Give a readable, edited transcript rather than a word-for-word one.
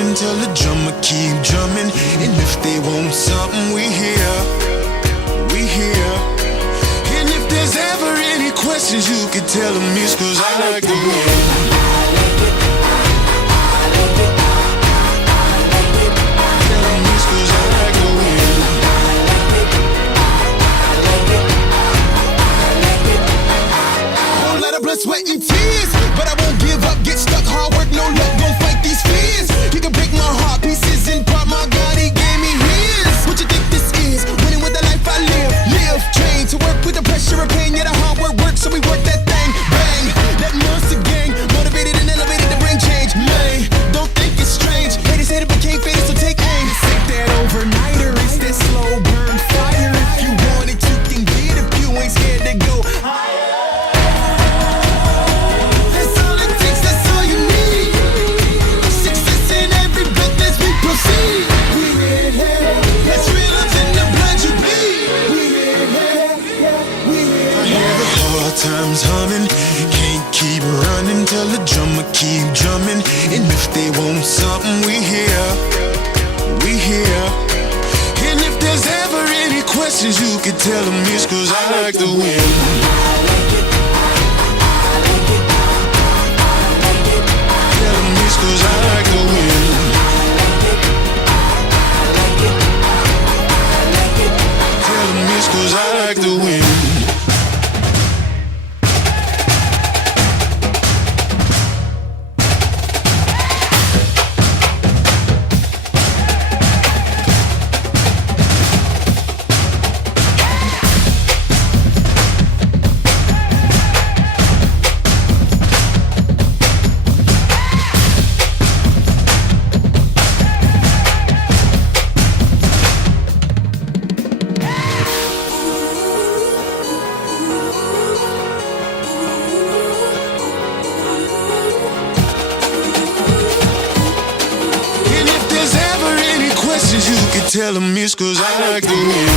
running, tell the drummer keep drumming. And if they want something, we here, we here. And if there's ever any questions, you can tell them it's 'cause I like to win. Tell them it's 'cause I like to win. Whole lot of blood, sweat, and tears, but I won't give up, get stuck, hard work, no luck, gon' fight these fears. You can break my heart, pieces and part, my God, he gave me his. What you think this is? Winning with the life I live, train to work with the pressure of pain, yeah, the hard work works, so we work that thing, bang. That monster gang, motivated and elevated to bring change, man, don't think it's strange. Haters said it became faded, so take aim. It's like that overnighter, it's that slow burn fire. If you want it, you can get it, if you ain't scared to go higher. That's all it takes, that's all you need. Success in every breath as we proceed. We need help, that's real love in the blood you bleed. We need help, we need help. I hear the hard times humming, can't keep running, tell the drummer keep drumming. And if they want something, we here, we here. And if there's ever any questions, you can tell them it's 'cause I like to win. Tell them it's 'cause I like to win. Tell them it's 'cause I like to win. Tell them it's 'cause I like to win.